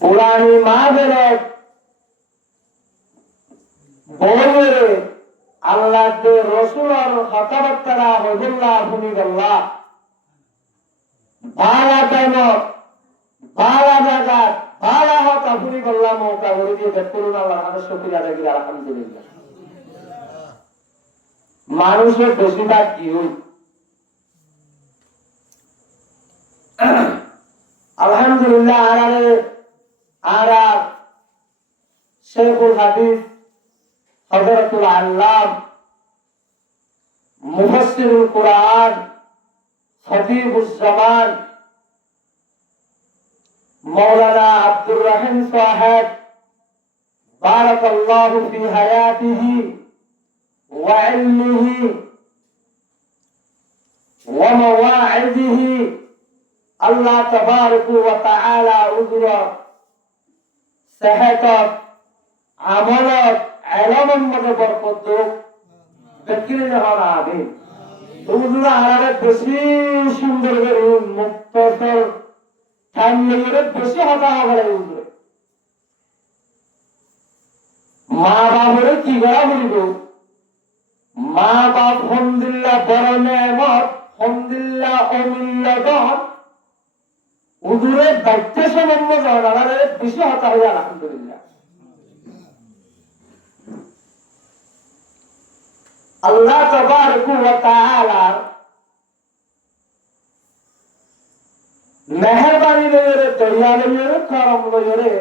পুরানি মাহফিলের বইরে আল্লাহ দে রসুলের কথাবার্তা হইবুল্লাহ শুনিবল্লাহ ভালা টাইম ভালা জায়গা ভালা হতা শুনিবল্লাহ মৌকা করে দিয়ে করুন আল্লাহ আমাদের শুকরিয়া আদায় করি আলহামদুলিল্লাহ। মানুষের বেশিরভাগ কি হই আলহামদুলিল্লাহ আর শেখুল হাদিস হযরতুল আল্লাম মুফাসসিরুল কুরআন খতীবুজ জামান মাওলানা আব্দুর রহিম সাহেব বারাকাল্লাহু ফি হায়াতিহি ওয়া ইলমিহি ওয়া মাওয়াইদিহি আল্লাহ তাবারাকু ওয়া তাআলা উযরা সেহত আমলত ইলমের মধ্যে বরকত বেকিরে হওয়া আমিন। হুজুর আলারে বেশি সুন্দর করে মুক্তসর টাইমে বেশি হতা হবে হুজুর মা বাবরে কি করা বলিব মা বাপ হামদুলিল্লাহ বড় নেয়ামত হামদুলিল্লাহ অমূল্য হুজুরের দায়িত্ব সম্বন্ধে জানারে বেশি হতা হয় আলহামদুলিল্লাহ। আল্লাহ তাবারাকু ওয়া তাআলা মেহেরবানি লইরে দয়া লইরে করম লইরে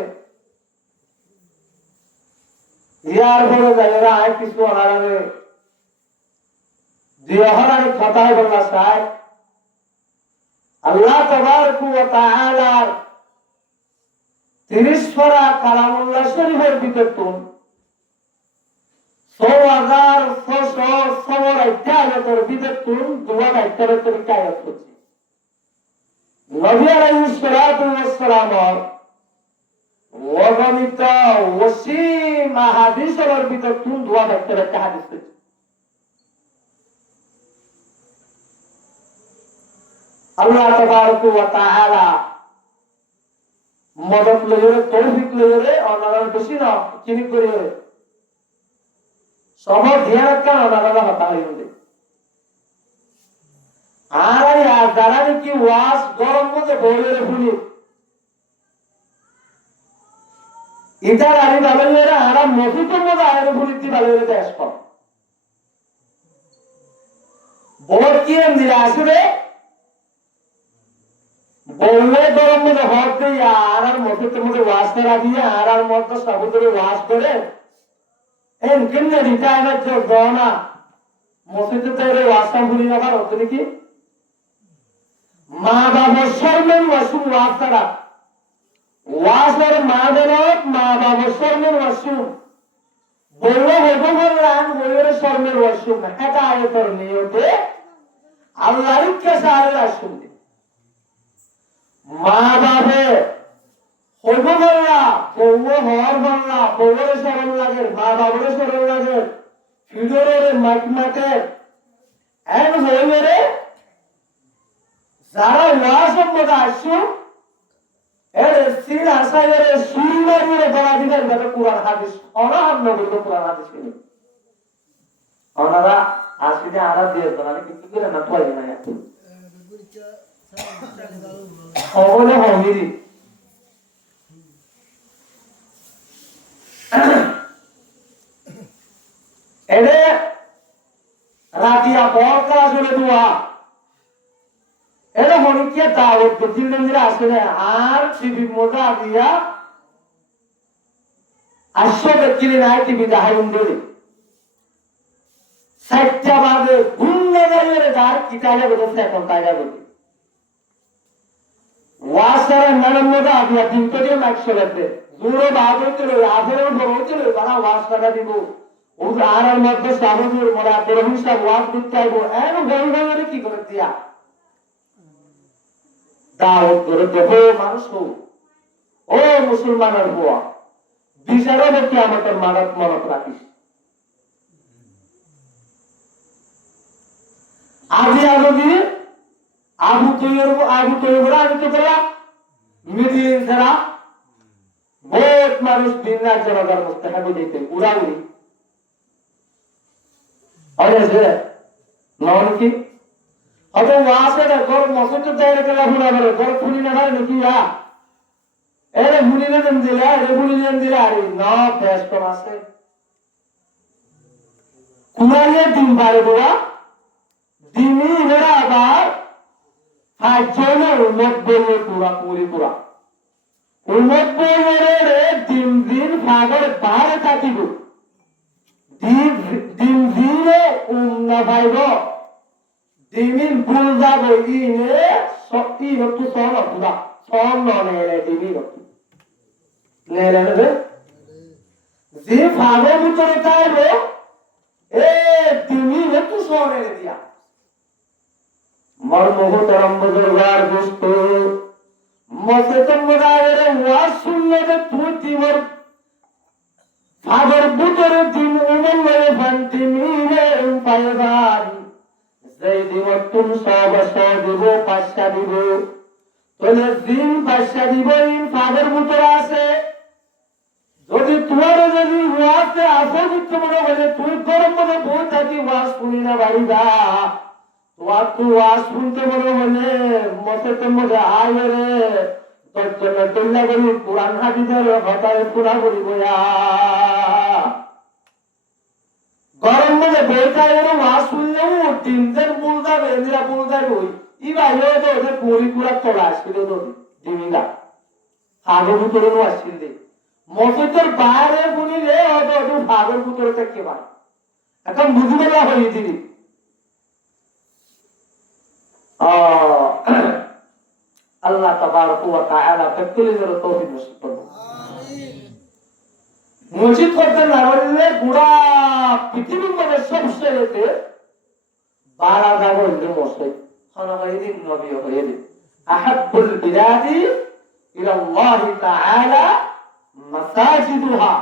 ইয়ার পরে যাইরা আই কিছু আনারে দিহরানি কথা বললা চাই আল্লাহ তাবারাকু ওয়া তাআলা 30 পারা কালামুল্লাহ শরীফের ভিতর তুন ৬,৬০০ আয়াতের ভিতর তুন দুয়া আয়াতের তরিকা আয়াত হচ্ছে নবী আলাইহিস সালাতু ওয়াস সালাম ওয়াগনিত ওয়াসিম হাদিসের ভিতর তুন দুয়া আয়াতের একটা হাদিস হচ্ছে আল্লাহ তাবারাকু ওয়া তাআলা মদদ লইরে তৌফিক লইরে অনার বেশি না চিনি করিরে সব ধ্যান রাখা অনার হতা হইবে আর যারা কি ওয়াজ গরম মধ্যে বইরে ফুলি ইতার আরি বাবাইরা আরা মফিকুর মধ্যে আরে ফুলিতি বাবাইরা দেশ কম বড় কি এমনি আসবে বললে গরম মধ্যে হক দিয়ে আর মফিকুর মধ্যে ওয়াজ করা দিয়ে আর মধ্যে সবুজরে ওয়াজ করে এন কিন্নে রিটায়ারমেন্ট যে দনা মফিকুর তরে ওয়াজটা ভুলি না পারো তুমি কি মা বাবার শর্মের ওয়াসুম ওয়াজ করা ওয়াজের মা দেনত মা বাবার শর্মের ওয়াসুম বললো হবো বললাম বইয়ের শর্মের ওয়াসুম এটা আয়তর নিয়তে আল্লাহর কাছে আর আসুন মা বাবে হইব বললা বউ হওয়ার বললা বউয়ের শরণ লাগে মা বাবার শরণ লাগে ফিডরের মাটমাটের এন হইবে যারা ওয়াজ সম্পদ আসছো এর সিন আসাইয়ের সুরিমারির বলা দিবেন যাতে কুরআন হাদিস অনাহার নবীর কুরআন হাদিস কিনে ওনারা আসিতে আরা দিয়ে তোরা কি করে না তোই না সকলে হমিরি এরে রাতিয়া বল করা চলে দুয়া এরা হনিকে দাওয়াত দিলেন যে আসলে আর টিভি মোজা দিয়া আসলে দেখলি না টিভি দেখাই উন্ডরে সাইটটা বাদে ঘুমনে দাঁড়িয়ে যার কিতালে বলছে এখন তাইরা বলি ওয়াসারে ম্যাডাম মোজা দিয়া দিন তো দিয়ে মাইকশলেতে দূরে বাদে চলে আফেরও বড় চলে বানা ওয়াসারা দিব ও আর মধ্যে সাবুর মোরা বেরহিম সাহেব ওয়াজ দিতে আইবো এর গঙ্গারে কি করে দিয়া দাওয়াত করে দেবো মানুষ ও মুসলমানের হুয়া বিচারও দেখি আমাদের মানত রাখিস আজি আগে আবু তৈরি আমি তো বলা মিডিয়া ছাড়া বহুত মানুষ দিন রাত জনগণ মুস্তাহাবি দিতে উড়াউড়ি হয়েছে নন কি অত ওয়াসে ঘর মসজিদ দাইরে কেলা ফুলা করে ঘর ফুলি না হয় নাকি এরে ফুলি না দেন দিলা এরে ফুলি দেন দিলা আরে না বেশ কম আছে কুমারিয়ে ডিম পারে বাবা ডিমই এরা আবার 5 জনের 90 পুরা পুরা ডিম দিন ফাগর বাইরে থাকিব ডিম দিনে না পাইব ডিমিন ভুল যাব ইনে শক্তি নতু সহন পুরা সহন নেলে ডিমি নতু নেলে নেবে যে ফাগর ভিতরে চাইব এ ডিমি নতু সহন এনে দিয়া মর্মহতরম বুজুর্গার দুষ্ট মসজিদের মুদায়ের ওয়াজ শুনলে তুই দিবর ফাগর ভিতরে দিন উমল লয়ে ফান্তি মিলে পায়বান যেই দিন তুম সব দিব পাঁচটা দিব তাহলে দিন পাঁচটা দিব ইন ফাগর ভিতরে আছে যদি তোমার যদি ওয়াজে আসে দিতে মনে হলে তুই গরম মনে বই থাকি ওয়াজ শুনি না বাড়ি যা তু ওয়াজ শুনতে মনে হলে মসজিদের মধ্যে আয় রে তোর জন্য তৈলা করি কোরআন হাদিসের হতায় পুরা করি বয়া গরম মধ্যে বইটাই এর ওয়াজ শুনলেও তিনজন ভুল যাবে এরা ভুল যাবে ওই ই বাইরে তো ওদের পুরি পুরা চলে আসছিল তো দিমিলা ফাগর ভিতরে আসছিল দে মসজিদের বাইরে শুনিলে হয়তো একটু ফাগর ভিতরে থাকতে পারে এখন বুঝিবেলা হয়ে দিবি আল্লাহ তাবারক ওয়া তাআলা প্রত্যেকের তৌফিক নসিব করুন আমিন মসজিদ করতে না পারলে পুরা পৃথিবীর মধ্যে সবচেয়ে বাড়া যাবে হইল মসজিদ খানাবাইদিন নবী হইল আহাব্বুল বিলাদি ইলা আল্লাহ তাআলা মাসাজিদুহা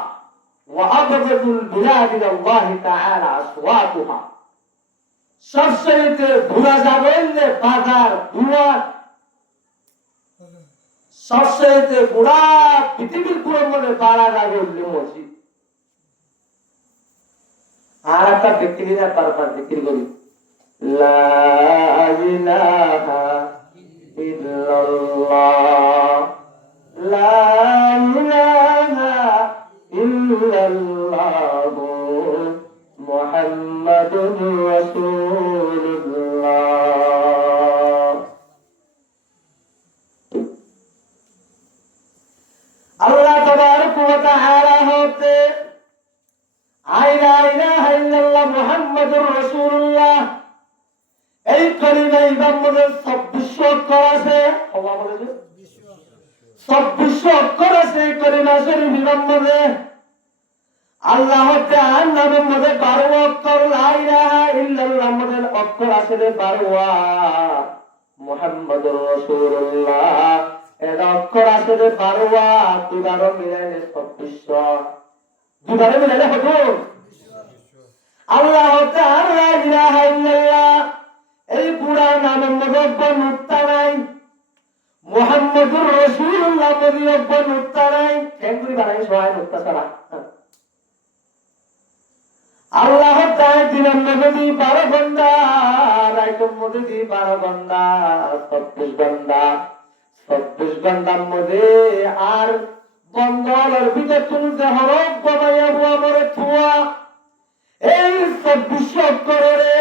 ওয়া আবগাদুল বিলাদি ইলা আল্লাহ তাআলা আসওয়াতুহা সবচেয়ে ঘোরা যাবে বাজার দুয়ার সবচেয়ে গোড়া পৃথিবীর পুরো মনে বাড়া যাবে মসজিদ আর একটা বিক্রি না বারবার বিক্রি করি লা ইলাহা ইল্লাল্লাহ লা ইলাহা ইল্লাল্লাহ মুহাম্মাদুর রাসূলুল্লাহ আল্লাহ তাবারক ওয়া তাআলা হতে লা ইলাহা ইল্লাল্লাহ মুহাম্মাদুর রাসূলুল্লাহ এই কালিমা ইবামে 26 অক্ষর আছে আল্লাহ বলেছে 26 অক্ষর আছে কালিমা শরীফ ইবামে আল্লাহ তাআলা নামের মধ্যে 12 অক্ষর লা ইলাহা ইল্লাল্লাহ মধ্যে অক্ষর আছে 12 মুহাম্মাদুর রাসূলুল্লাহ এর অক্ষর আছে 12 দুবারও মিলাইলে 26 দুবারও মিলাইলে কত আল্লাহ তাআলা লা ইলাহা ইল্লাল্লাহ এই পুরা নামের মধ্যে নুক্তা নাই মুহাম্মাদুর রাসূলুল্লাহ মধ্যে নুক্তা নাই কেন করি বানাই সবাই নুক্তা ছাড়া আল্লাহ তাআলা দিনের মধ্যে 12 ঘন্টা রাতের মধ্যে 12 ঘন্টা 26 ঘন্টা 26 ঘন্টার মধ্যে আর বন্ধলের ভিতরে তুলতে হরফ বাবাইয়া বুয়া মরে থুয়া এই 26 অক্ষরে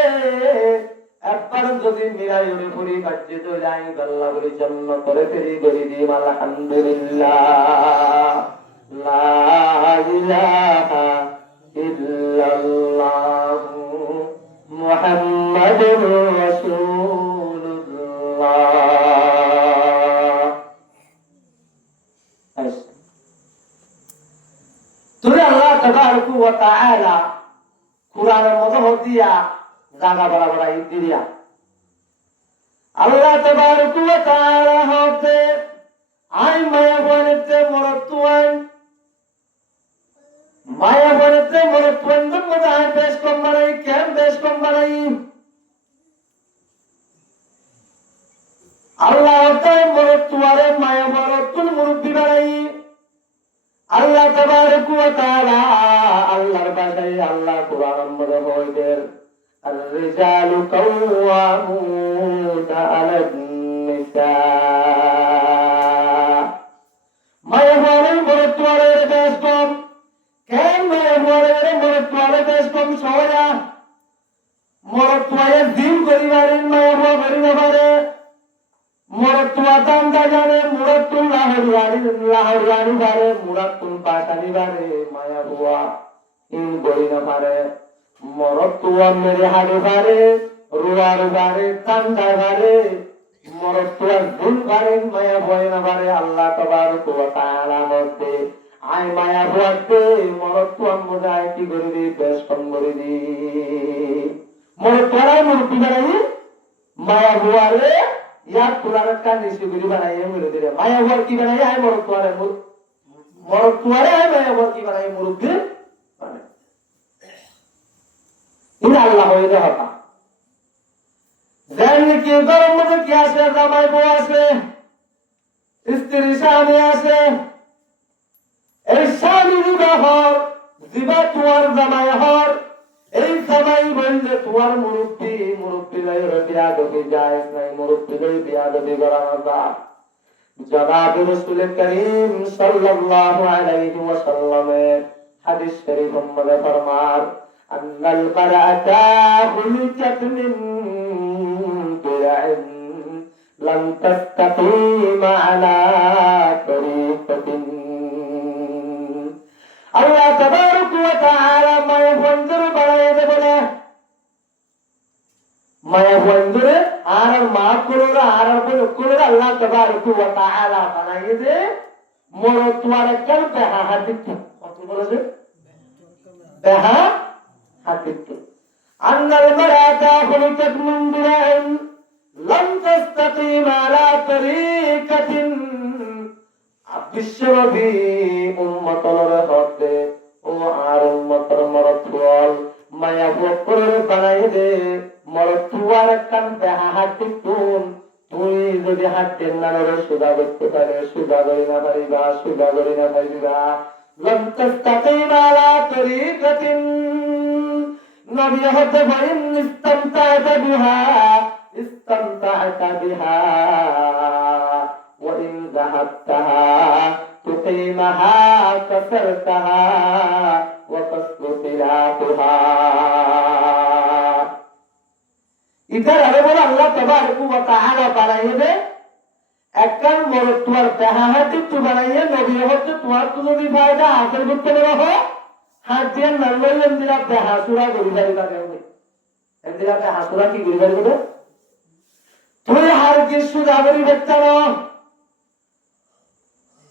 একবার যদি মিলাই ওরে পড়ি বাজে তো যাই আল্লাহ বলে জন্য করে ফেরি করি দিম আলহামদুলিল্লাহ লা ইলাহা ইল্লাল্লাহ মুহাম্মাদুর রাসূলুল্লাহ তুই আল্লাহ তাবারক ওয়া তাআলা কুরআনের মধ্যে হদিয়া জানা বড় বড় ইদিয়া আল্লাহ তাবারক ওয়া তাআলা হতে আই মায়া বনেতে মরতুয়ান মায়া বনেতে মরতুয়ান মধ্যে আই বেশ কম বানাই কেন বেশ কম বানাই আল্লাহ তাআলা মরতুয়ারে মায়া বরতুল মুরব্বি বানাই আল্লাহ তাবারক ওয়া তাআলা আল্লাহর ভাষায় আল্লাহ কোরআন মধ্যে বলেন الرجال قوامون على النساء মায়া বলেন মরত্বরের দেশ কম কেন মায়া বলেন মরত্বরের দেশ কম সহজা মরত্বরের দিন করিবারেন মায়া করিতে পারে মরত্বা দান্দা জানে মুরাতুল লাহরিয়ানি বারে মুরাতুল পাশানি বারে মায়া বুয়া ইন গরি না পারে মরত্বা মেরে হাড়ে বারে রুয়ার বারে দান্দা বারে মরত্বা গুণ বারে মায়া বয় না বারে আল্লাহ তাবারক ওয়া তাআলা মধ্যে আয় মায়া বুয়াতে মরত্বা মজায় কি করি দি বেশ কম করি দি মরত্বারাই মুরতি বানাই মায়া বুয়ারে ইয়ার পুরাণের কান নিশ্চয় গুলি বানাইয়ে মিলে দিলে মায়া ভর কি বানাই আয় মরতুয়ারে আয় মায়া ভর কি বানাই মুরুব্বি বানাই ইনা আল্লাহ হয়ে দে হতা জানি কি গরম মধ্যে কি আছে জামাই বউ আছে স্ত্রী স্বামী আছে এই স্বামী হর জিবা তুয়ার জামাই হর এই জামাই বললে তোমার মুরব্বি লাই বিয়া দবি যায় নাই মুরব্বি লাই বিয়া দবি করানো যা জনাব রাসূল করিম সাল্লাল্লাহু আলাইহি ওয়াসাল্লামের হাদিস শরীফ মধ্যে ফরমান আন্নাল মারাতা খুলিকাত মিন দিরাইন লাম তাস্তাকিমা আলা তরিকাতিন আল্লাহ তাবারক ওয়া তাআলা মায়া বন্ধুরে বানায় দে বলে মায়া বন্ধুরে আর মাফ করো আর করো আল্লাহ তাবারক ওয়া তাআলা বানায় দে মরতুয়ার কাল বেহা হাদিত কত বলেছে বেহা হাদিত আন্নাল মারাতা খুলিকাত মিন দিরাইন লাম তাস্তাকিম আলা তরিকাতিন বিশ্বনবী উম্মতর হতে ও আর উম্মতর মরতুয়াল মায়া বকরের বানাই দে মরতুয়ার কান বেহা হাদিতুন তুই যদি হাতের নানরে সুদা করতে পারে সুদা করি না পারিবা সুদা করি না পারিবা লম তাস্তাকিম আলা তরিকাতিন নবী হতে বাইন ইস্তামতা'তা বিহা وإن ذهبتها تقيمها كسرتها وقصد خلافها ইতার আরে বলে আল্লাহ তাবারক ওয়া তাআলা বানাইবে একখান মরতুয়ার দেহাহাতি তু বানাইয়ে নবী হতে তোমার তো যদি ফায়দা হাসিল করতে পারো হাত দিয়ে নললেন দিলা দেহাসুরা করি পারিবা কেন এদিলা দেহাসুরা কি করি পারিবে তুই হার কি সুদা করি বেচা না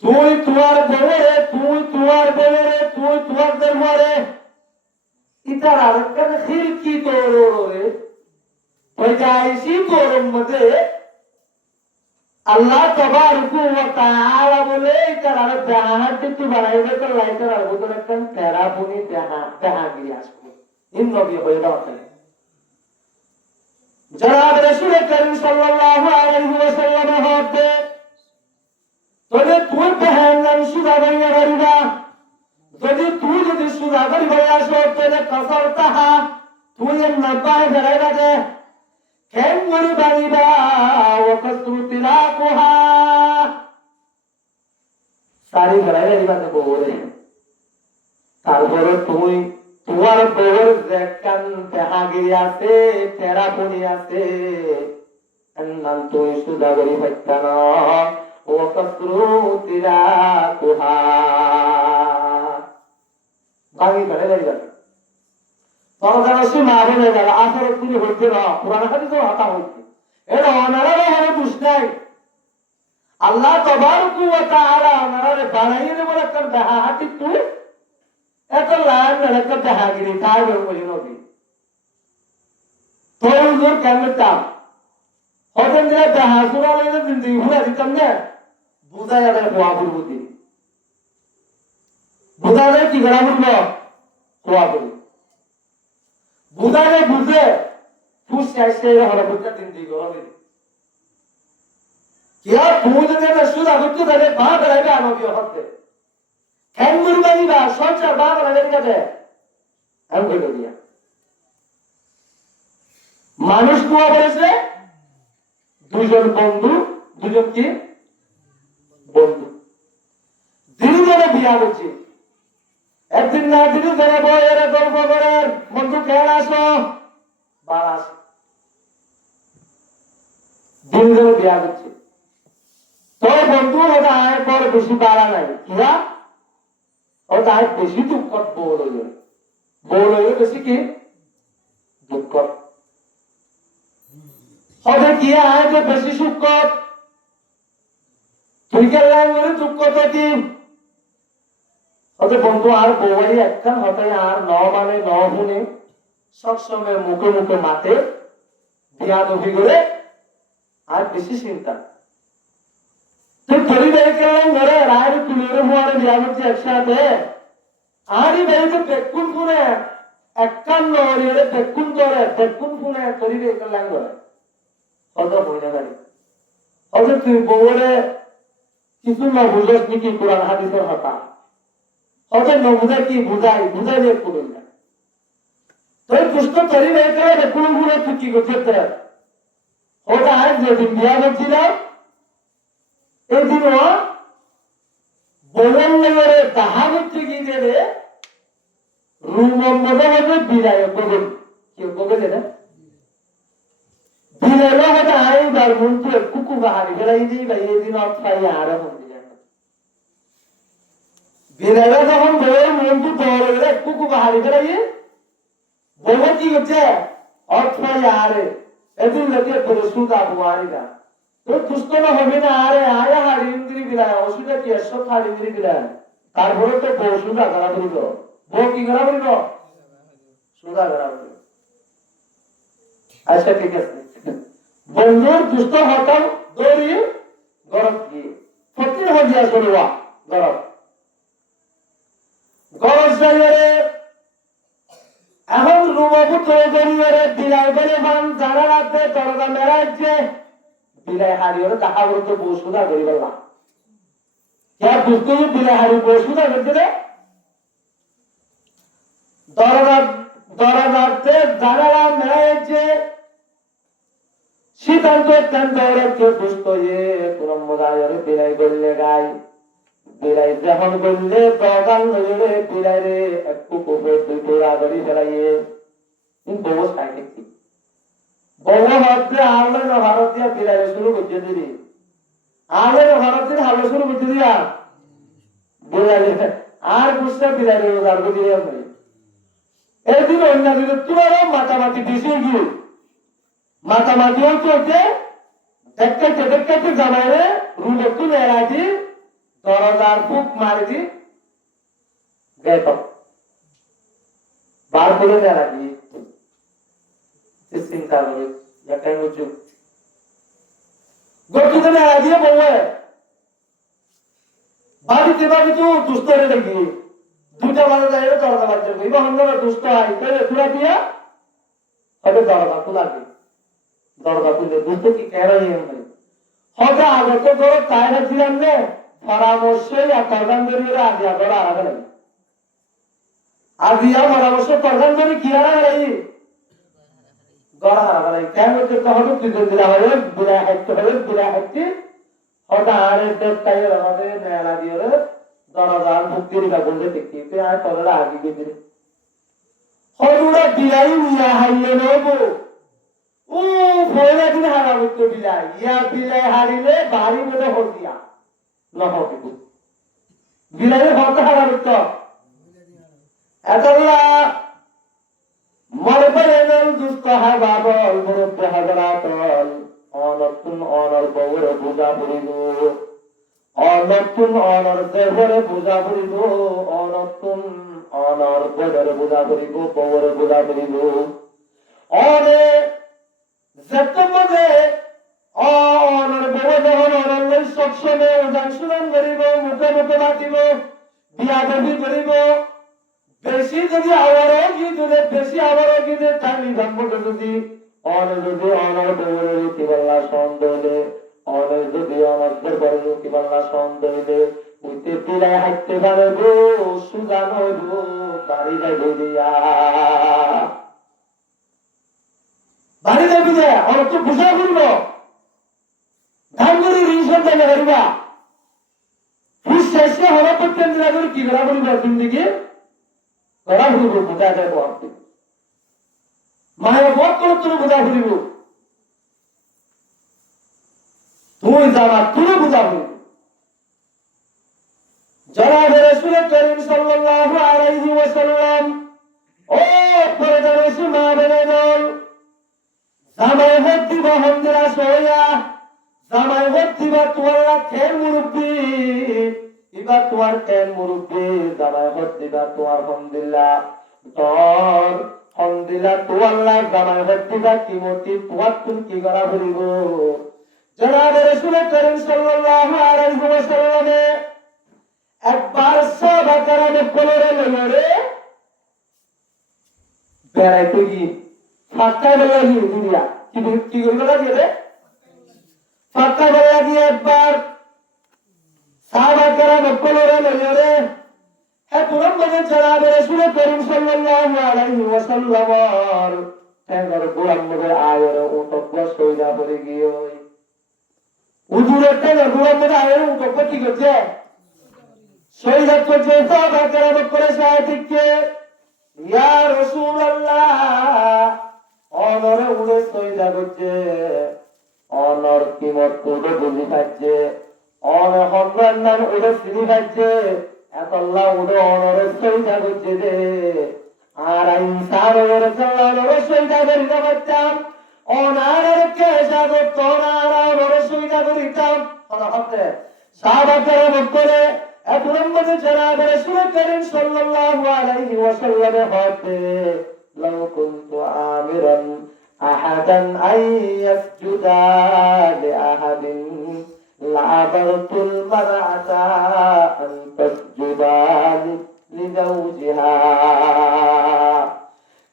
তুই তোমার দরবারে ইতার আরেকখান খিলকি তোর পয়জাইসি তোর মধ্যে আল্লাহ তাবারক ওয়া তাআলা বলে ইতার আর জাহান্নাত একটু বানাইবে তো লাইটার আর বদল একখান তেরাপুনি দেহা গিয়ে আসবে ইন নবী হয়ে দাও জনাব রাসূল করিম সাল্লাল্লাহু আলাইহি ওয়াসাল্লাম হতে তবে তুই বেহান সুদা করিয়া পারিবা যদি সুদা করিবা আসো তাহলে কসর তাহা তুই নব্বায় বেড়াইবা যে কেন করি পারিবা ও কসরুতিলা কোহা সারি বেড়াই পারিবা তো বলে তারপরে তুই তোমার বউর যেখান দেহাগিরি আছে তেরাপুনি আছে নাম তুই সুদা করি পাইতা না وكسروتها বাকি বেড়ে বেড়ে যাবে তরদারসি মা বলে যাবে আসর তুমি হইতে না পুরাণ হাদিস তো হাতা হইতে এটা অনারারে হলো দুষ নাই আল্লাহ তাবারক ওয়া তাআলা অনারারে বানাইয়ে দেব একটা দেহা হাতি তু এত লাইন না একটা দেহাগিরি তাই বলি নবী তোর জোর কেমনটা হতেন যে দেহা সুরা লইলে জিন্দেগি ঘুরা দিতাম না বুঝা যাবে খোয়া করবো দিন বুঝা যায় কি করা করবো খোয়া করবো বুঝা যায় বুঝে ফুস চাইছে হলে বুঝতে দিন দিই গরমে কি আর তুমি যদি সুদা করতে তাহলে মা বেড়াইবে আনবি হতে কেন মুরবানি বা সংসার বাবা লাগেন কাছে আমি কইল দিয়া মানুষ কুয়া বলেছে দুজন বন্ধু, দুজন কি বন্ধু, দুজনে বিয়া করছে। একদিন না দিন ধরে বইয়ের গল্প করে বন্ধু কেন আসো বার আসো, দুজনে বিয়া করছে। তো বন্ধু ওটা আয় পর বেশি বাড়া নাই কিয়া ওটা আয় বেশি দুঃখ বউ লইল বেশি কি দুঃখ ওটা কি আয় যে বেশি সুখ তুই কেলাই বলে দুঃখ তো কি ওদের বন্ধু আর বউয়ারি একখান হতে আর ন মানে ন শুনে সবসময় মুখে মুখে মাতে বিয়া দফি করে আর বেশি চিন্তা তুই ধরি বেড়ে কেলাই ধরে রায়ের কুলিয়ে হওয়ার বিয়া করছে একসাথে আরই বেড়েছে বেকুন শুনে একখান নড়িয়ে বেকুন ধরে বেকুন শুনে ধরি বেড়ে কেলাই ধরে হত বইনা গাড়ি হতে তুই বউরে কিছু না বুঝস নাকি কোরআন হাদিসের হতা হতে নবুঝা কি বুঝাই বুঝাইলে করুন না তুই দুষ্ট তরি বের করে কোন গুলো তুই কি করতে ওটা আজ যেদিন বিয়া করছিল এই দিন ও বলন নগরে তাহা করতে গিয়ে দেবে রুম মধ্যে হবে বিদায় করবেন কেউ করবে না বিদায় হতে আইবার মন্ত্র কুকু বাহারি বেড়াই দিই বা এই দিন অর্থাই আর মন্দির বিদায় যখন বউয়ের মন্ত্র দৌড়ে গেলে কুকু বাহারি বেড়াইয়ে বউ কি করছে অর্থাই আরে এদিন লোকে করে সুদা বুয়ারি না তো দুষ্ট না হবে না আরে আয়া হাড়ি ইন্দ্রি বিলায় অসুবিধা কি এসব হাড়ি ইন্দ্রি বিলায় তারপরে তো বউ সুদা করা বলিব বউ কি করা বলিব সুদা করা বলিব আচ্ছা ঠিক আছে বন্ধুর দুষ্ট হতাম দৌড়ি গরম গিয়ে সত্যি হয়ে আসলে গরম গরম চাইলে এখন রুমপুত্র গরিবের বিলাই বলে ভান জানা রাখতে দরজা মেরাচ্ছে বিলাই হারিয়ে দেখা বলতে বউ সুদা করি বললাম কে বুঝতে বিলাই হারি বউ সুদা করছে রে দরজাতে জানালা মেরাচ্ছে সিদ্ধান্ত দৌড়াচ্ছে দুষ্ট কোন মজায় বিলাই বললে গাই বিলাই যখন বললে দগান লইলে বিলাই রে একটু কোপে দুই টোড়া ধরি ফেলাইয়ে বউ খাই দেখছি বউ ভাবছে আলে না ভারত দিয়া বিলাই শুরু করছে দিদি আলে না ভারত দিয়ে হালে শুরু করছে দিয়া বিলাই আর বুঝতে বিলাই রোজগার করে দিয়ে এদিন অন্য দিন তোমারও মাতামাতি দিছে গিয়ে মাতামাতিও চলছে দেখতে জামাই রে রুম একটু নেড়াইছি দরজার ফুক মারি গেট বার করে নেড়াইছি চিন্তা করে একটাই উঁচু গঠিত নেড়া দিয়ে বলবে বাড়িতে দুষ্ট হয়ে দেখি দুটা বাজে যাই দরজা বাজছে এবার হন্ডা দুষ্ট হয় তুলা দিয়া হয়তো দরজা তুলা দিয়ে দরজা তুলে দুষ্ট কি কেরাই হয়তো আগে তো ধরো তাই রাখছিলাম নে পরামর্শই আর তরকান ধরিয়ে আজিয়া ধরো আর আগে আজিয়া পরামর্শ তরকান ধরে কি আর আগে গড়া আগে কেন হচ্ছে তখন তুলে দিলা হবে বিলাই হাইতে হয়তো আর তাই আমাদের মেলা দিয়ে দরজার মুক্তির কাগজে দেখতে আর তররা আগে গিয়ে হয়তো বিলাই নিয়ে হাইলে নেবো ও ফয়লা দিন হারা করতে বিলাই ইয়া বিলাই হারিলে বাড়ি বলে হর দিয়া নহবে বিলাই হতে হারা করতে এতলা মরে পড়ে গেল দুষ্ট হয় বাবল মুরব্বে হাজারা তল অনতুন অনর বউরে বুঝা পড়িল অনতুন অনর দেবরে বুঝা পড়িল অনতুন অনর দেবরে বুঝা পড়িব বউরে বুঝা পড়িল অরে মধ্যে অনর বউ যখন অনর সবসময় উদান সুদান করিব মুখে মুখে মাতিব বিয়া দেবী করিব বেশি যদি আবারও গিয়ে বেশি আবারও গিয়ে টানি ধর্মকে যদি অনর বউরে রুটি পাল্লা সন্দেহ হলে অনর যদি অনর্ধের পরে রুটি পাল্লা সন্দেহ হলে ওইতে পিলায় হাঁটতে পারবো সুগান হইব বাড়ি যাইবে দিয়া বাড়ি যাবি যে অনেক তো বুঝা করব ধানগুড়ি রিসন জায়গা করিবা শেষে হলো প্রত্যেক দিন আগে কি করা বলিব জিন্দিগি করা ভুলিব বুঝা যায় আপনি মায়ের বধ করে তুমি বুঝা ভুলিব তুমি যাবা তুমি বুঝা ভুলিব জনাব রাসূল করিম সাল্লাল্লাহু আলাইহি ওয়াসাল্লাম ও পরদার সীমা বেনাল জামাই ভর্তি বহনরা সোয়া জামাই ভর্তি বা তোয়াল্লা খেল মুরব্বি ইবা তোয়ার খেল মুরব্বি জামাই ভর্তি বা তোয়ার আলহামদুলিল্লাহ তোর আলহামদুলিল্লাহ তোয়াল্লা জামাই ভর্তি বা কিমতি তোয়ার তুমি কি করা বলিব জনাব রাসূল করিম সাল্লাল্লাহু আলাইহি ওয়াসাল্লাম একবার সাহাবা کرام কোলরে লইরে বেড়াইতে গিয়ে ফাঁকা বেলা গিয়ে দুনিয়া কি করবে লাগে রে ফাঁকা বেলা গিয়ে একবার সাহাবা کرام কোলরে লইরে হ্যাঁ পুরো মনে জনাব রাসূল করিম সাল্লাল্লাহু আলাইহি ওয়াসাল্লাম এর গোলাম মধ্যে আয়রে উটক সইদা পড়ে গিয়ে উজুরের তেলে গোলাম মধ্যে আয়রে উটক কি করছে সইদা করছে সাহাবা کرام করে সাহায্যে ইয়া রাসূলুল্লাহ অনরে উড়ে সইদা করছে অনর কিমত করে বুঝি পাচ্ছে অন হন্নান নাম উড়ে চিনি পাচ্ছে এতল্লাহ উড়ে অনরে সইদা করছে রে আর ইনসান ওরে সাল্লাল্লাহু সইদা করিতে পারতাম অনারের কে সাগর তোনার ওরে সইদা করিতাম হতে সাহাবা کرام করে এক নম্বরে জনাব রাসূল করিম সাল্লাল্লাহু আলাইহি ওয়াসাল্লাম হতে লাউ কুনতু আমিরান আহাদান আই ইয়াসজুদা লিআহাদিন লা'বারতুল মারআতা আন তাসজুদা লিজাওজিহা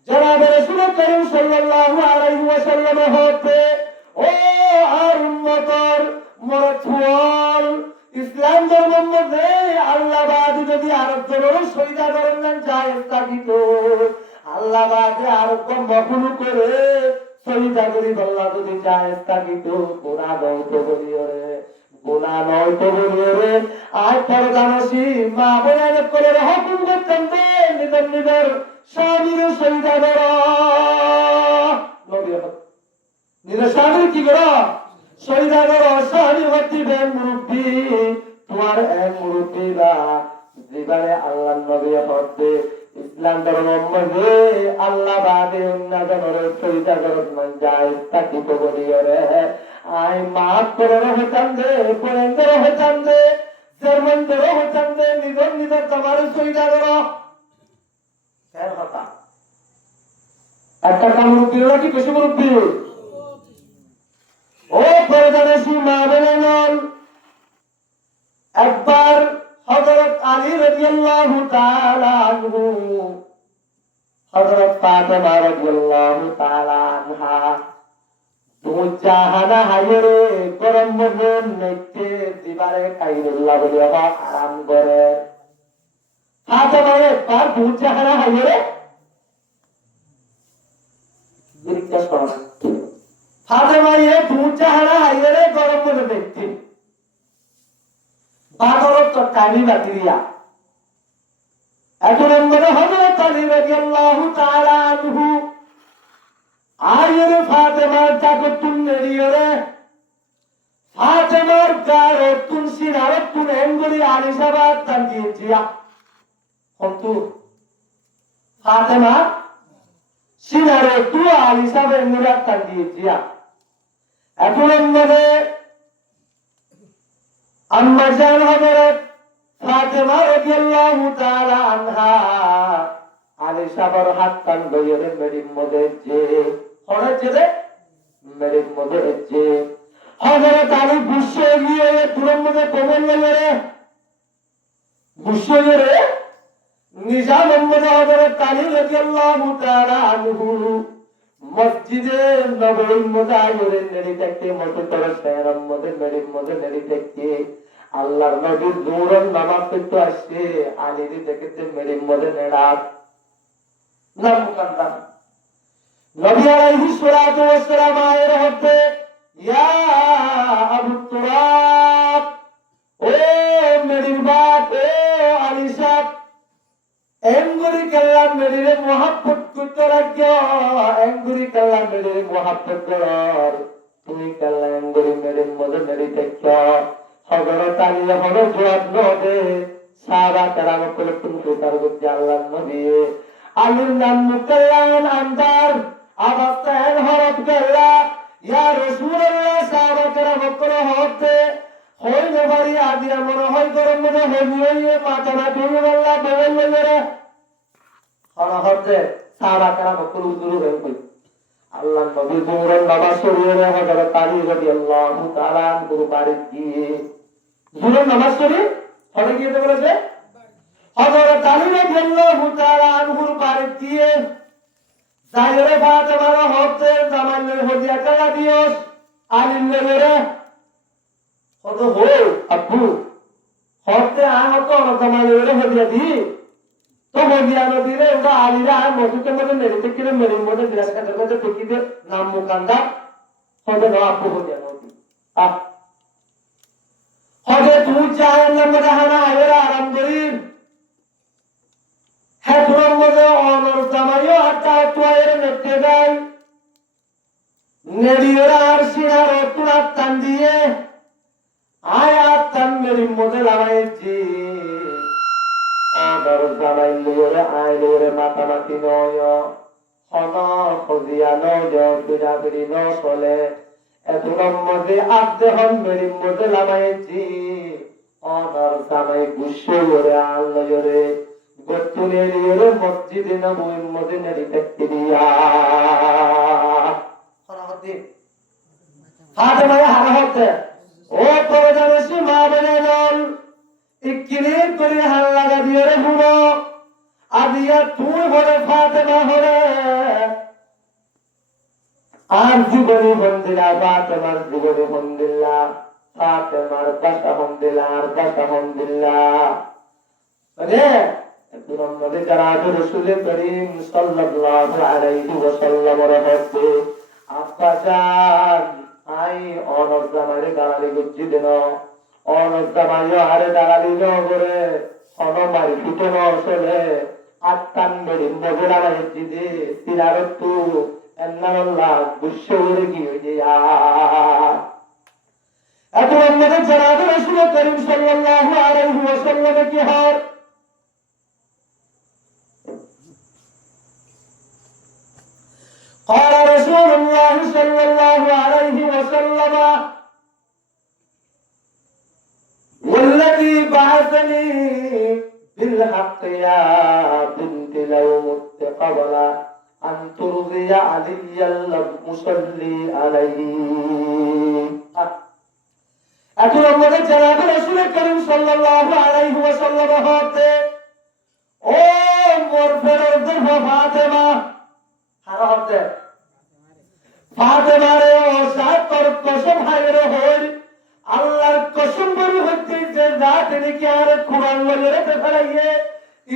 জনাব রাসূল করিম সাল্লাল্লাহু আলাইহি ওয়াসাল্লাম হতে ও আর উম্মতর মরথওয়াল ইসলাম ধর্মের মধ্যে আল্লাহ বাদে যদি আরেকজনের সইদা করেন না জায়েজ থাকিত আল্লাহ বাদে আরেকজন মফুল করে সইদা করি আল্লাহ যদি জায়েজ থাকিত গুনাহ নয়তো বলিও রে গুনাহ নয়তো বলিও রে আজ পরদানসী মা বোনের করে হুকুম করতেন দে নিজের নিজের স্বামীর সইদা করো নিজের স্বামীর কি করো সইদা করো স্বামী হতে বেন মুরব্বী তোমার এক মুরব্বীরা জীবনে আল্লাহ নবী হতে ইসলাম ধর্মের মধ্যে আল্লাহ বাদে অন্য ধর্মের সইদা করত না জায়েজ থাকিত বলিও রে আই মাফ করে হতাম দে পরেন্দর হতাম দে জার্মানদের হতাম দে নিজের নিজের তোমার সইদা করো কেন কথা একটা মুরব্বী ওরা কি বেশি মুরব্বী ও পরদানসী মা বেনাল একবার হযরত আলী রাদিয়াল্লাহু তাআলা আনহু হযরত ফাতেমা রাদিয়াল্লাহু তাআলা আনহা দুজাহানা হায়রে গরম মন নেতে দিবারে কাইরুল্লাহ বলে আরাম করে ফাতেমা একবার দুজাহানা হায়রে জিজ্ঞাসা করেন ফাতেমা দুজাহানা হায়রে গরম মন দেখতে বাদরত তো কানি বাতিরিয়া এক নম্বরে হযরত আলী রাদিয়াল্লাহু তাআলা আনহু আয়রে ফাতেমার জাগতুন নেরিয়রে ফাতেমার গারতুন সিনারতুন এঙ্গরি আলিশাবাদ তাঙ্গিজিয়া হন্তু ফাতেমা সিনারতু আলিশাবাদ এঙ্গরি তাঙ্গিজিয়া এক নম্বরে আম্মা জান হযরত ফাতেমা রাদিয়াল্লাহু তাআলা আনহা আলিশাবার হাত কান গয়রে মেডির মধ্যে যে হরে যে মেডির মধ্যে যে হযরত আলী গুসে গিয়ে পুরো মধ্যে কবল লাগে গুসে রে নিজাম মধ্যে হযরত আলী রাদিয়াল্লাহু তাআলা আনহু মসজিদে নববীর মধ্যে আয়রে নেড়ি দেখতে মতো করে শহরের মধ্যে মেডির মধ্যে নেড়ি দেখতে আল্লাহর নবীর দৌড়ন নামাজ পড়তে আসছে, আলীরে দেখেছে মেরির মধ্যে নেড়াত নাম মুকাদ্দাম। নবী আলাইহিস সালাতু ওয়াস সালাম আয়ের হতে ইয়া আবু তুরাব, ও মেরির বাপ, ও আলী সাহেব, এঙ্গুরি কাল্লা মেরিরে মোহাব্বত করতে লাগিও, এঙ্গুরি কাল্লা মেরিরে মোহাব্বত কর, তুমি কাল্লা এঙ্গুরি মেরির মধ্যে মেরি দেখো হযরত আলী হলো জবাব নবে। সাহাবা কেরাম করে কিন্তু তার মধ্যে আল্লাহর নবী আলীর নাম মুকাল্লান আন্দার আবাস্তান হরফ কাল্লা ইয়া রাসূলুল্লাহ। সাহাবা কেরাম করে হতে হই নবারি আদিয়া মনে হয় গরম মনে হইয়ে মাথা না ধুয়ে আল্লাহ বল লইরে হন হতে সাহাবা কেরাম করে উজুর হয়ে কই আল্লাহর নবী দৌড়ান নামাজ পড়িয়ে হযরত আলী রাদিয়াল্লাহু তাআলা গুরু বাড়ি গিয়ে জুরের নামাজ পড়ি হলে গিয়ে বলেছে হযরত আলী রাদিয়াল্লাহু তাআলা গুরু বাড়ি গিয়ে জায়রে ফাতেমা হতে জামানের হদিয়া কালা দিওস আলীর লেরে কত হো আব্বু হতে আহত জামানের হদিয়া দি তো হদিয়া নদীরে ওটা আলীরা মসজিদের মধ্যে মেরে থেকে মেরির মধ্যে বিরাজ কাটার কাছে ঢুকিয়ে নাম মুকান্দা হতে না আব্বু হদিয়া নদী আহ হতে তুই চায় নম্বরে হানা আয়েরা আরাম করির হ্যাঁ তোমার মধ্যে অনর জামাইও হাতটা তোয়ের মেটে যায় নেড়িয়েরা আর সিনার অতুরাত টান দিয়ে আয়াত টান মেরির মধ্যে লাগাইছি অনর জামাই লিওরে আয় লিওরে মাতামাতি নয় হন খজিয়া নয় বিরাবিরি ন চলে এতুরম মধ্যে আদে হন মেরির মধ্যে লাগাইছি অনর জামাই গুসে ওরে আল্লয়রে গতুলেরিয়রে মসজিদে নববীর মধ্যে নেড়ি দেখতে দিয়া হরহতে ফাতেমা হারাহতে ও পরদানসি মা বনে দল ইকিলির করে হাল লাগা দিয়ে রে বুড়ো আদিয়া তুই হলে ফাতেমা হলে আর জীবনী বন্দিলা ফাতেমার জীবনী বন্দিল্লা ফাতেমার বাসা বন্দিল্লা আর বাসা বন্দিল্লা মানে নবী জনাব রাসূল করিম সাল্লাল্লাহু আলাইহি ওয়াসাল্লামের হতে আব্বা জান আই অনর জামাইরে গালি গুজি দেন অনর জামাইও আরে গালি নগরে অনমারি পিটন আসলে আত্তান মেরিন বজরা রাইজি দে তিলারতু আল্লাহ গুশরে কি হইয়া এত নবী জনাব রাসূল করিম সাল্লাল্লাহু আলাইহি ওয়াসাল্লাম কি হার قال رسول الله صلى الله عليه وسلم والذي بعثني بالحق يا بنت لو مت قبل أن ترضي علي المصلي عليه أقول الله جناب رسول الكريم صلى الله عليه وسلم هاته او مرفر الضرب فاطمة হারাতে ফাতেমারে ও সাতর কসম হায়রে হই আল্লাহর কসম বড় হইতে যে যা তিনি কি আর কুরআন লইরে তে ফেলাইয়ে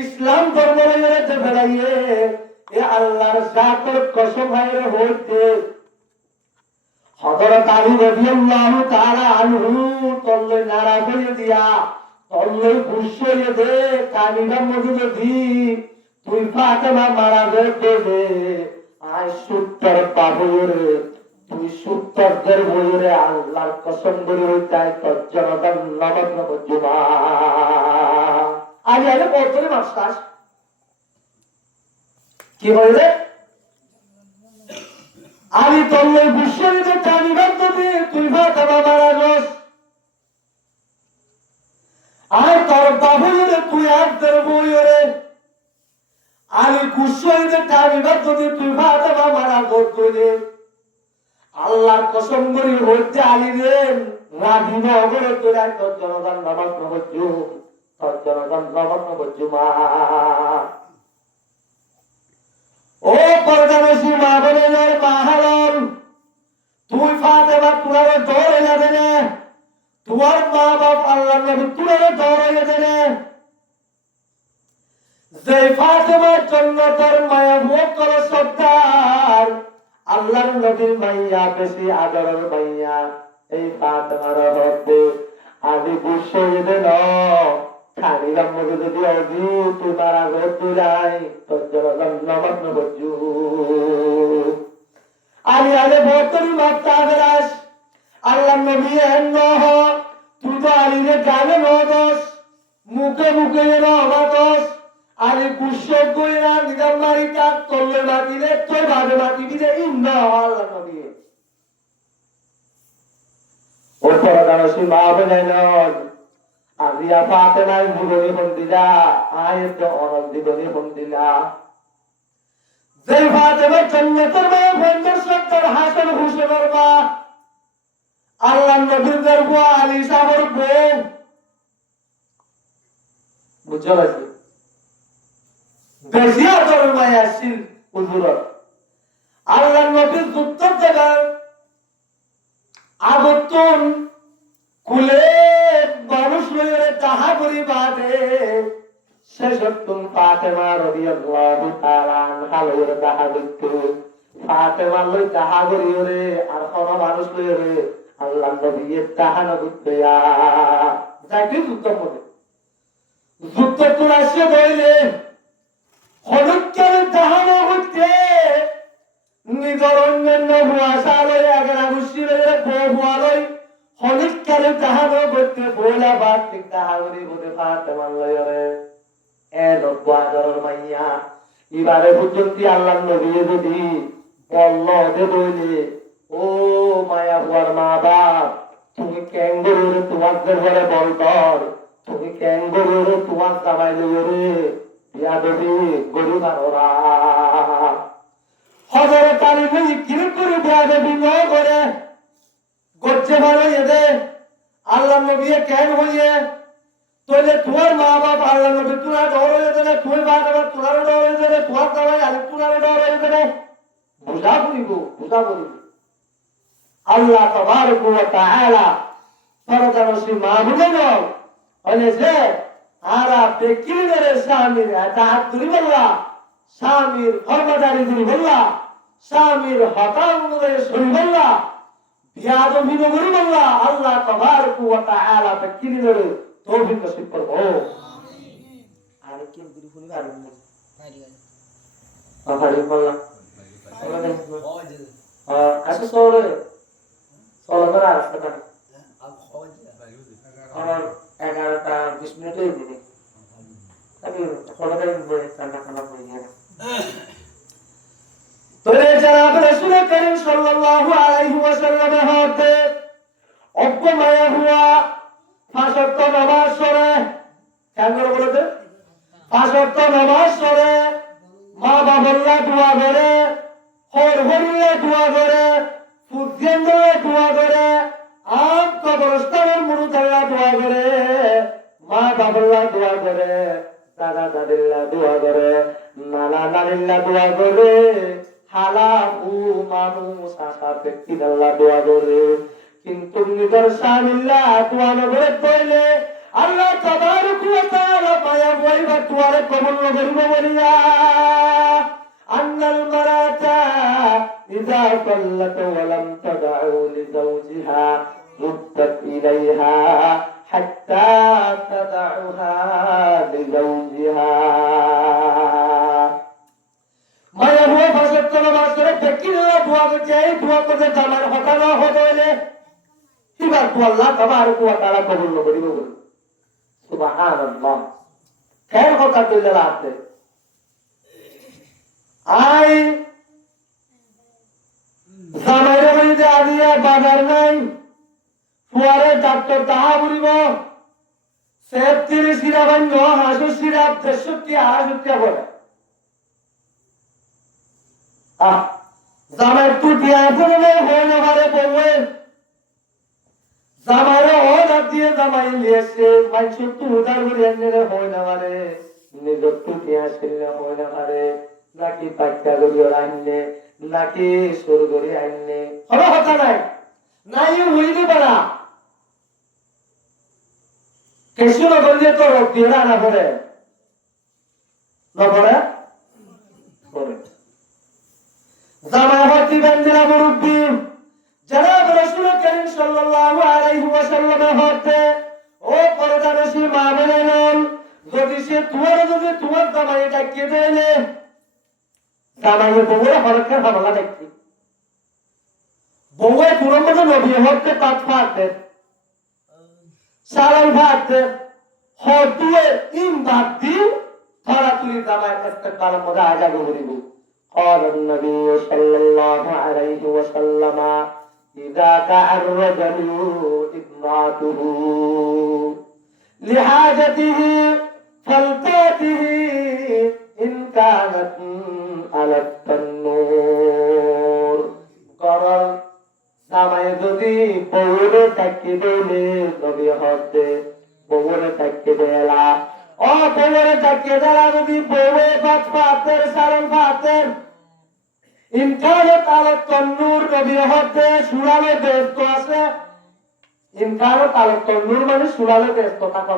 ইসলাম ধর্ম লইরে তে ফেলাইয়ে এ আল্লাহর সাতর কসম হায়রে হইতে হযরত আলী রাদিয়াল্লাহু তাআলা আনহু তল্লে নারা করে দিয়া তল্লে বুঝিয়ে দে কানিনা মজুদ দি তুই ফাতেমা মারা যেতে দে আই সুত্তর পাবরে তুই সুত্তরদের বইরে আল্লাহর কসম করে হইতাই তোর জনগণ নবগ্ন জুমা আজ আলে পড়তে মাস্টার কি বললে আলী তল্লে বুঝিয়ে দে কানিনা দে তুই ফাতেমা মারা গেছ আর তোর বাবুরে তুই আর তোর বইরে আলী কুশইতে টানিবার যদি তুই ফাতেমা মারা করতে আল্লাহর কসম করে হইতে আলী রে রাবি নগরে তোর এক জনগণ নামাজ নবজু তোর জনগণ নামাজ নবজুমা ও পরদানসি মা বোনের মা হারাম তুই ফাতেমা তুলারে ধরে যাবে না তোমার মা বাপ আল্লাহ নবী তোমারে দৌড়াইয়ে দেনে যে ফাতেমার জন্য তোর মায়া ভোগ করো সর্দার আল্লাহ নবীর মাইয়া বেশি আদরের মাইয়া এই ফাতেমার হব্বে আমি গুছিয়ে দেন খানিলাম মধ্যে যদি অজু তোমার আগত তুলাই তোর জন্য বজু আমি আগে ভোটরি মাত্রা আগরাস আল্লাহ নবী এন্ন তুই তো আলিরে গানে নদস মুখে মুখে যেন অবাদস আলি কুশক করে না নিজাম মারি কাক তল্লে মাটিলে তোর ভাবে মাটি দিলে ইন্না আল্লাহ নবী ও পরদানসী মা বলে নন আজিয়া ফাতেমার জীবনী বন্দিলা আয়ের অনন্ত জীবনী বন্দিলা যে ফাতেমার জান্নাতের মা বন্ধুর সত্তর হাসান হুসেনের মা আল্লাহ নবীর দরবা আলী সাহর বউ বুঝতে পারছি বেশি আদরের মায়া আসছিল হুজুরত আল্লাহ নবীর যুদ্ধের জায়গায় আগতুন কুলে মানুষ লইরে তাহা করি বাদে শেষতুন ফাতেমা রাদিয়াল্লাহু তাআলা আনহা লইরে তাহা করতে ফাতেমা লই তাহা করি রে আর কোন মানুষ লইরে আল্লাহ নবীর তাহা না করতে যাকে যুদ্ধ করে যুদ্ধ তো আসে বইলে হলুকের তাহা না করতে নিজের অন্যান্য ভাষা লই আগে আগুসি লইরে ভুয়া লই হলিকার তাহানো করতে বইলা বাদ ঠিক তাহাগরি বলে ফাতেমা লইরে এ নব্বাদর মাইয়া এবারে পর্যন্ত আল্লাহ নবী যদি বলল দে বইলে ও মায়া বুয়ার মা বাপ তুমি ক্যাঙ্গুরুরে তোমার ঘরে বল কর তুমি ক্যাঙ্গুরুরে তোমার জামাই লইরে বিয়া দেবী গরু বারোরা হজরে তারি লই কিরে করে বিয়া দেবী ন করে গজ্জে ভালো এদে আল্লাহ নবী কেন হইয়ে তোলে তোমার মা বাপ আল্লাহ নবী তোরা ডর হয়ে যাবে তুই মা বাবা তোরা ডর হয়ে যাবে তোমার দাবাই আর তোরা ডর হয়ে যাবে বুঝা করিব আল্লাহ তাবারক ওয়া তাআলা পরদানসী মা বুঝে নাও হলে যে আরা বেকিরে স্বামীর তাহাত তুলি বললা স্বামীর ফরমাদারি তুলি বললা স্বামীর হতাম অনুযায়ী শরীর বললা বিয়াদো বিনগরি বললা আল্লাহ তাবারক ওয়া তাআলা বেকিরে তৌফিক নসিব করব আমিন আর কি গুরু ফুলি আর আহারি বললা আচ্ছা সরে সলরা রাস্তা আর 11টা 20 মিনিট হয়ে গেছে আমি খোলাটাই বলে ঠান্ডা ঠান্ডা হয়ে গেছে তোরে জনাব রাসূল করিম সাল্লাল্লাহু আলাইহি ওয়াসাল্লাম হতে অপমায়া হুয়া ফাসত নামাজ পড়ে কেন বলতে ফাসত নামাজ পড়ে মা বাবাল্লাহ দোয়া করে হর হরিল্লাহ দোয়া করে ফুজেন্দ্রল্লাহ দোয়া করে আম কবরস্থানের মুরুদাল্লাহ দোয়া করে মা বাবাল্লাহ দোয়া করে দাদা দাদিল্লাহ দোয়া করে নানা নানিল্লাহ দোয়া করে হালা উ মামু সাসা ব্যক্তিদাল্লাহ দোয়া করে কিন্তু নিজের স্বামীল্লাহ দোয়া না করে পড়লে আল্লাহ তাবারক ওয়া তাআলা মায়া বইবা তোরে কবুল করিব বলিয়া আন্নাল মারাতা ইযা সাল্লাত ওয়া লাম তাদউ লিজাওজিহা রুদ্দাত ইলাইহা হাত্তা তাদউহা লিজাওজিহা মায়া বই ফাসত নামাজ করে ফকিররা দোয়া করতে দোয়া করতে জামার হতা না হইলে এবার তো আল্লাহ তাবারক ওয়া তাআলা কবুল করিব বলি সুবহানাল্লাহ কেন কথা কইলা আছে আই জামাইরে হইতে আদিয়া বাজার নাই ফুয়ারে ডাক্তার তাহা বলিব সেফটির সিরাবান্য হাসু সিরাব 63 বলে জামাই টুটিয়া বলে হয় না পারে বলবে জামাইরে অর্ডার দিয়ে জামাই লিয়েছে মাইছে তুদার করে এনে হয় না পারে নিজে টুটিয়া ছিললে হয় না পারে নাকি পাক্কা করে আনলে নাকি সরু করে আনলে হবে কথা নাই নাই হইতে পারা কিছু নগরীয় তো রোগ দিয়ে না পড়ে নপড়ে পড়ে জামা হতি বান্দিরা মুরব্বী জনাব রাসূল করিম সাল্লাল্লাহু আলাইহি ওয়াসাল্লামের হতে ও পরদানশী মা বোনেরা যদি সে তোমার জামাই ডাকিয়ে দেয় জামাইয়ের বউরা হরকের হামলা ডাকি বউয়ে তুরম মধ্যে নবী হতে পাঁচ ফাঁকতে সালাম ফাঁকতে হতুয়ে ইম বাদ দিন ধরা তুলি জামাইয়ের কাছে কালাম মধ্যে আজা গরিব قال النبي صلى الله عليه وسلم إذا تعرض امرأته لحاجته فلتاته إن كانت على التنور قرر জামাই যদি বউরে তাকে দিলে নবী হতে বউরে তাকে দেলা ও বউরে তাকে দেলা যদি বউরে বাত ফাতের সালাম ফাতের ইনকানে তালে তন্নুর নবী হতে সুরালে ব্যস্ত আছে ইনকানে তালে তন্নুর মানে সুরালে ব্যস্ত থাকা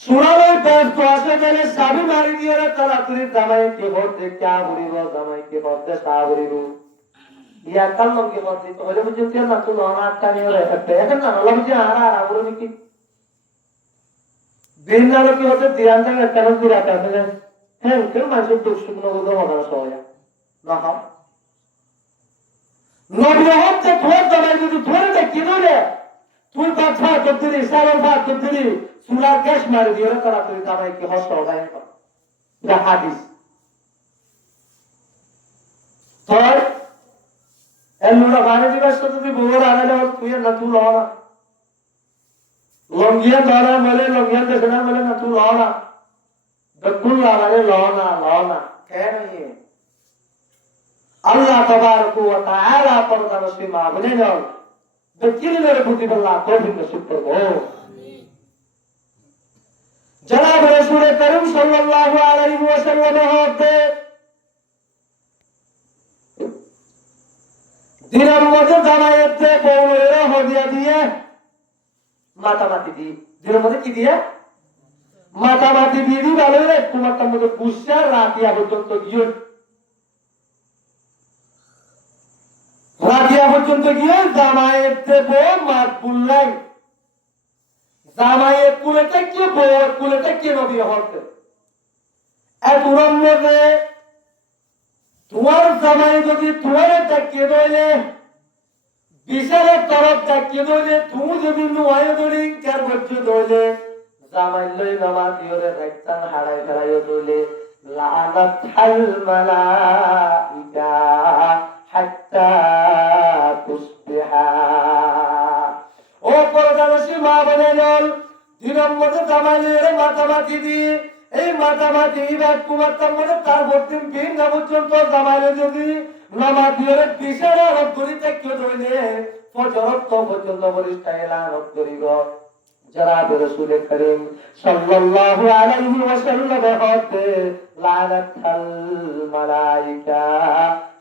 সুরালে ব্যস্ত আছে গেলে সাবি মারি দিয়ে তারা তুই জামাই কি হতে क्या বলিব জামাই কি হতে সা বলিব ইয়া কাল লগে হতে তো হলে বুঝি তুই না তুই না আটটা নিয়ে রে এখন না আল্লাহ বুঝি আর বলবি কি দিন না কি হতে দিয়ান জায়গা কেন দিরা কাছে হ্যাঁ কেন মানুষ তো শুকনো বলতে মনে হয় না হ্যাঁ নবী হতে তোর জামাই যদি ধরে দেখি রে তুই বাচ্চা করছিলি সালাম ফাত করছিলি সুরা গ্যাস মারি দিয়ে তারা তুই জামাই কি হস হয় এটা হাদিস তোর এলুরা বানি দিবাস তো তুই বউর আনে না তুই না তুই লওয়া লঙ্গিয়া ধরা মেলে লঙ্গিয়া দেখনা মেলে না তুই লওয়া দকুল লাগালে লওয়া না কেন ये আল্লাহ তাবারক ওয়া তাআলা পরদানশী মা বোনেরা বেকিলের প্রতি আল্লাহ তৌফিক নসিব করবো আমিন জনাব রাসূল করিম সাল্লাল্লাহু আলাইহি ওয়াসাল্লাম হতে দিনের মধ্যে জামাইতে বউয়ের হদিয়া দিয়ে মাতামাতি দি দিনের মধ্যে কি দিয়ে মাতামাতি দিয়ে দি ভালো রে তোমার তার মধ্যে পুষা রাতিয়া পর্যন্ত গিয়ে রাতিয়া পর্যন্ত গিয়ে জামাইতে বউ মাত বুললাই জামাইয়ের কুলেতে কি বউ কুলেতে কি নবী হতে এত রঙে তোমার জামাই যদি তোমার ডাকিয়ে দইলে বিচারের তরফ ডাকিয়ে দইলে তুমি যদি নুয়ায় দড়ি কার বচ্চু দইলে জামাই লই নামা দিওরে রাইতান হারাই ফেরাইও দইলে লানাত হাল মালাইকা হাত্তা তুসবিহা ও পরদানশী মা বোনেরা দিনের মধ্যে জামাইয়ের মাথামাতি দিয়ে এই মাথামাতি বা কুমার মধ্যে তার বর্তিন দিন না পর্যন্ত জামাইলে যদি নামাজিওরে বিশারা রক্তরিতে কেউ ধরলে ফজরত পর্যন্ত বলিষ্ঠা এলান রক্তরিগ জনাব রাসূল করিম সাল্লাল্লাহু আলাইহি ওয়াসাল্লাম হতে লানাতাল মালাইকা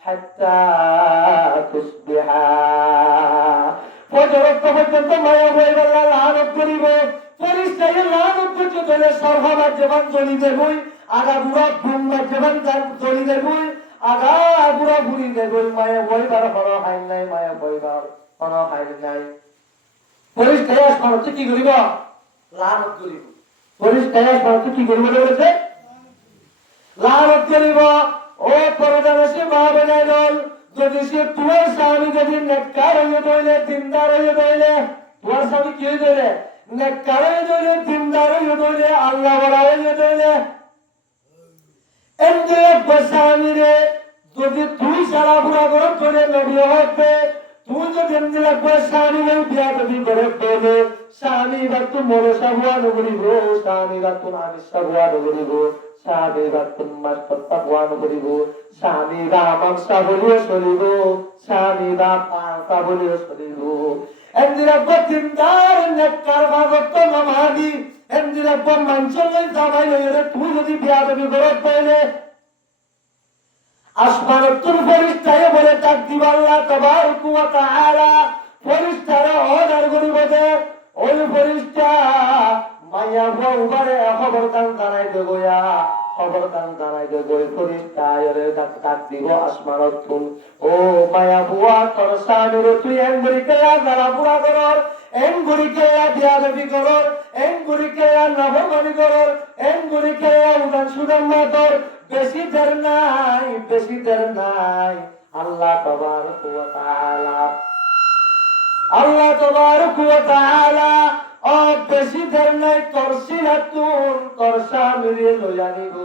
হাত্তা তুসবিহা ফজরত পর্যন্ত মায়া হয়ে গেল লানত করিব ফেরেশতায়ে লানত করতে দলে সরহাবাদ জবান চলি দেবই আগা বুড়া ভুম্মা জবান চলি দেবই আগা বুড়া বুড়ি দেবই মায়া বইবার হলো হাই নাই মায়া বইবার হলো হাই নাই ফেরেশতায়ে সরত কি করিব লানত করিব ফেরেশতায়ে সরত কি করিব বলেছে লানত করিব ও পরদানশী মা বোনেরা যদি সে তোমার স্বামী যদি নেককার হয়ে দইলে দিনদার হয়ে দইলে তোমার স্বামী কি হয়ে দইলে নেককার হয়ে দইলে দিনদার হয়ে দইলে আল্লাহ ওয়ালা হয়ে দইলে এমনি স্বামী রে যদি তুই সারা পুরা করে তোরে নবী হতে তুই যদি এমনি স্বামী রে বিয়া তুমি করে তোলে স্বামী বা তুই মরে সাবুয়া নগরিব স্বামী বা তুই আমি সাবুয়া নগরিব স্বামী বা তোমার সত্তাবুয়া নগরিব স্বামী বা আমার সাবলিও চলিব স্বামী বা সাবলিও চলিব এমদিরা দিনদার নেককার ভাগত নামাজি এমদিরা মানসলে জামাই লইরে তুই যদি বিয়া তুমি করে তোলে আসমানতুল ফেরেশতায়ে বলে ডাক দিব আল্লাহ তাবারক ওয়া তাআলা ফেরেশতারা অর্ডার করিব যে ও ওই ফেরেশতা মাইয়া বউবারে খবরদান জানাইতে গয়া খবরদান জানাইতে গই ফেরেশতা আয়রে ডাক দিব আসমানত তুন ও মায়া বুয়া তোর সামনে তুই এমরিকে যারা পুরা করর এমরিকে বিয়াদবি করর এমরিকে নবমানি করর এমরিকে উদান সুদান মাতর বেশি দের নাই আল্লাহ তাবারক ওয়া তাআলা আল্লাহ তাবারক ওয়া তাআলা ও বেশি দের নাই তোর সিনাতুন তোর স্বামীরে লইয়া নিব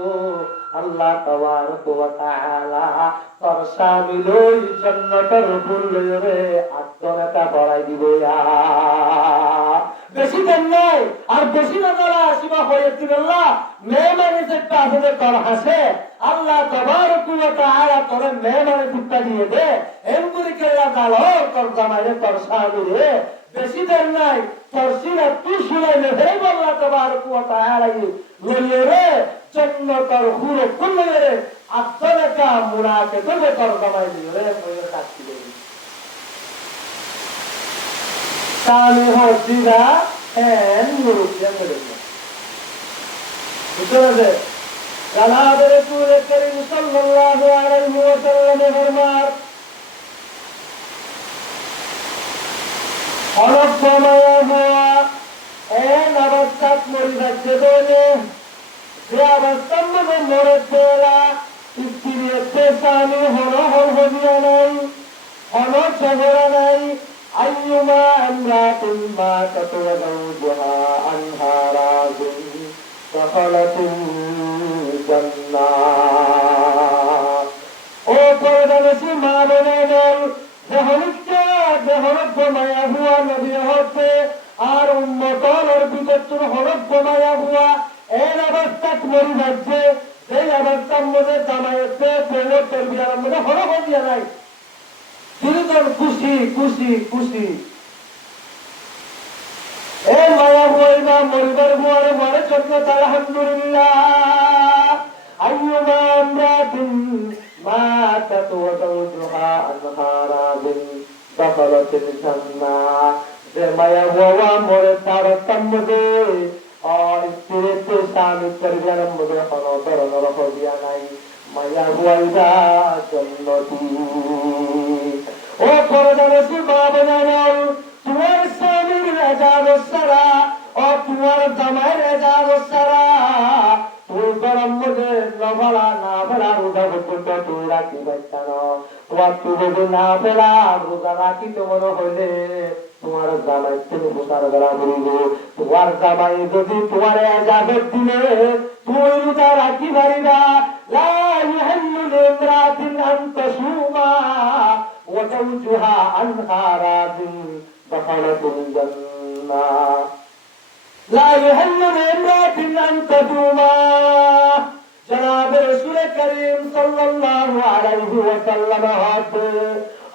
আল্লাহ তাবারক ওয়া তাআলা তোর স্বামী লই জান্নাতের ফুল লইরে আত্মনাটা বাড়াই দিব বেশি দের নাই আর বেশি না যারা আসিবা হয়েছিল আল্লাহ মেহমানে একটা আছে তোর হাসে আল্লাহ তাবারক ওয়া তাআলা তোর মেহমানে ফুটটা দিয়ে দে এমনি কেলা দালো তোর জামাইরে তোর স্বামীরে বেশি দের নাই তোর সিনা তুই শুনাইলে হে আল্লাহ তাবারক ওয়া তাআলা লইয়ে রে জান্নাতের হুরে কুল্লে আত্মনাকা মুনাকে দেবে তোর জামাই রে মনে সাক্ষী দেবে তাহলে হসিরা এন মুরুকিয়া করে বুঝতে পারছে জনাব রাসূল করিম সাল্লাল্লাহু আলাইহি ওয়াসাল্লাম ফরমান হরফ মায়া হওয়া এন অবস্থাত মরি যাচ্ছে দোনে যে অবস্থার মধ্যে মরে চলা স্ত্রীতে স্বামী হর হদিয়া নাই হর ঝগড়া নাই আইয়ুমা আমরাতুন মাতাত ওয়া যাওজুহা আনহা রাযিন দখালাতুল জান্নাহ ও পরদানসি মা বোনেদের দেহরক মায়া হুয়া নবী হতে আর উম্মতর ভিতর হরক মায়া হুয়া এর অবস্থাত মরি যাচ্ছে সেই অবস্থার মধ্যে জামাইতে বউর তরবিয়ার মধ্যে হরক হদিয়া নাই দুজন খুশি খুশি খুশি এ মায়া বুয়াইবা মরিবার বুয়ারে মরে জন্নত আলহামদুলিল্লাহ আইয়ুমা আমরাতুন মাতাত ওয়া যাওজুহা আনহা রাযিন দখালাতুল জান্নাহ যে মায়া বুয়া মরে তার সম্মদে আর স্ত্রীতে স্বামী তরবিয়ার মধ্যে কোনো ধরনের হদিয়া নাই মায়া বুয়াইবা জান্নতি ও পরদানসি মা বোনেরা তোমার স্বামীর এজাজত ছাড়া ও তোমার জামাইয়ের এজাজত ছাড়া তুই গরম মধ্যে নভলা না ফেলা রোজা পর্যন্ত তুই রাখি পাইতান তোমার তুই যদি না ফেলা রোজা রাখিতে মনে হইলে তোমার জামাই তুমি বোঝার বেলা বলিব তোমার জামাই যদি তোমার এজাজত দিলে তুই রোজা রাখি পারিবা লা ইহাল্লু লিমরাতিন আন তাসুমা وزوجها عنها راض دخلت الجنة لا يحل لامرأة أن تدوم جناب رسول كريم صلى الله عليه وسلم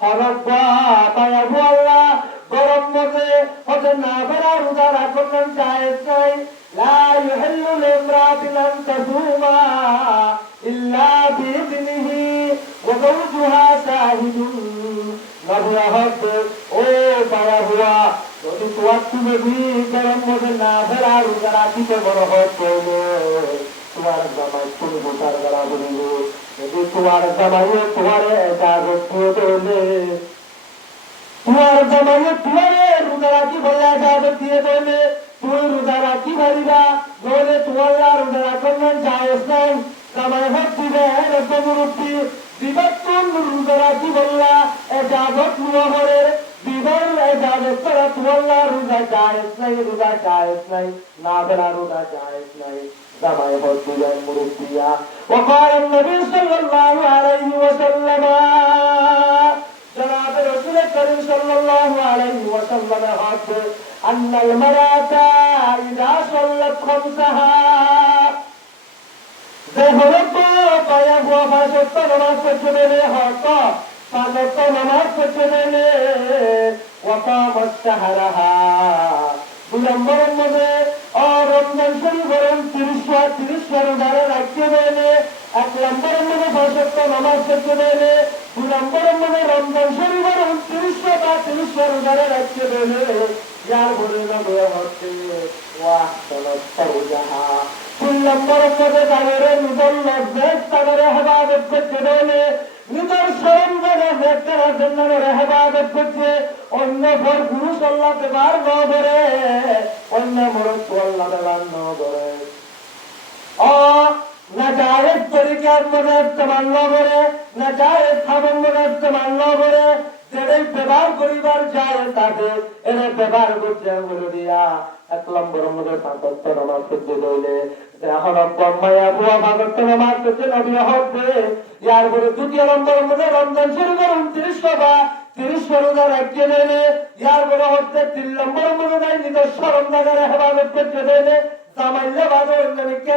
হরব্বা পায়াবু আল্লাহ গরম মধ্যে হতে না ফেরা রোজা রাখলেন জায়েজ নাই লা ইহাল্লু লিমরাতিন আন তাসুমা ইল্লা বিইذনিহি ওয়া যাওজুহা শাহিদুন নবী হতে ও পায়াবুয়া যদি তুমি গরম মধ্যে না ফেরা রোজা রাখিতে বড় হতে তোমার জামাই তুমি বোঝার বেলা বলিব যদি তোমার জামাইয়ে তোমার এজাজত দিয়ে দিলে তোমার জামাইয়ে তোমার রোজা রাখি বলে এজাজত দিয়ে দিলে তুই রোজা রাখি পারিবা নইলে তোমার রোজা রাখবেন জায়েজ নাই জামাই হক দিবে এরকম রূপটি বিবাদন রোজা রাখি বললা এজাজত নিয়মের বিবাদ এজাজত ছাড়া তোমার রোজা জায়েজ নাই না বেলা রোজা জায়েজ নাই জামাই হক দিবেন মুরব্বিয়া وقال النبي صلى الله عليه وسلم جناب رسول الكريم صلى الله عليه وسلم أن المرأة إذا صلت خمسها ذهبت فيهوى فشط نماز فجبله حقا فشط نماز فجبله وقامت شهرها দুই নম্বরের মধ্যে রমজান শরীফের 30 রোজারে রাখতে দেয়নি। 1 নম্বরের মধ্যে 5 ওয়াক্ত নামাজ পড়তে দেয়নি। 2 নম্বরের মধ্যে রমজান শরীফের 30 রোজারে রাখতে দেয়নি। ইয়ার বলে না দেওয়া হচ্ছে ওয়াহতালাহা। 3 নম্বরের মধ্যে তাদের নিজের লজ্জায় তাদের হেফাজত করতে দেয়নি। নিজের স্বয়ং ব্যক্তির জন্য হেফাজত করছে। অন্য পর পুরুষ আল্লাহ ব্যবহার ন করে, অন্য মরদ আল্লাহ ব্যবহার ন করে। নাজায়েজ তরিকার মধ্যে ইস্তেমাল ন করে, নাজায়েজ খাবার মধ্যে ইস্তেমাল ন করে। যেটাই ব্যবহার করিবার যায় তাকে এনে ব্যবহার করছে বলে দিয়া 1 নম্বরের মধ্যে 5 ওয়াক্ত নামাজ পড়তে হইলে এখন মায়া বুয়া 5 ওয়াক্ত নামাজ পড়তে নবী হবে। ইয়ার পরে 2 নম্বরের মধ্যে রমজান শরীফের 30 রোজা রাখতে দেয়নি। ইয়ার পরে হচ্ছে 3 নম্বরের মধ্যে নিজের শরম জায়গায় হেফাজত করতে দেয়নি। জামাইলে বাদে অন্য ব্যক্তি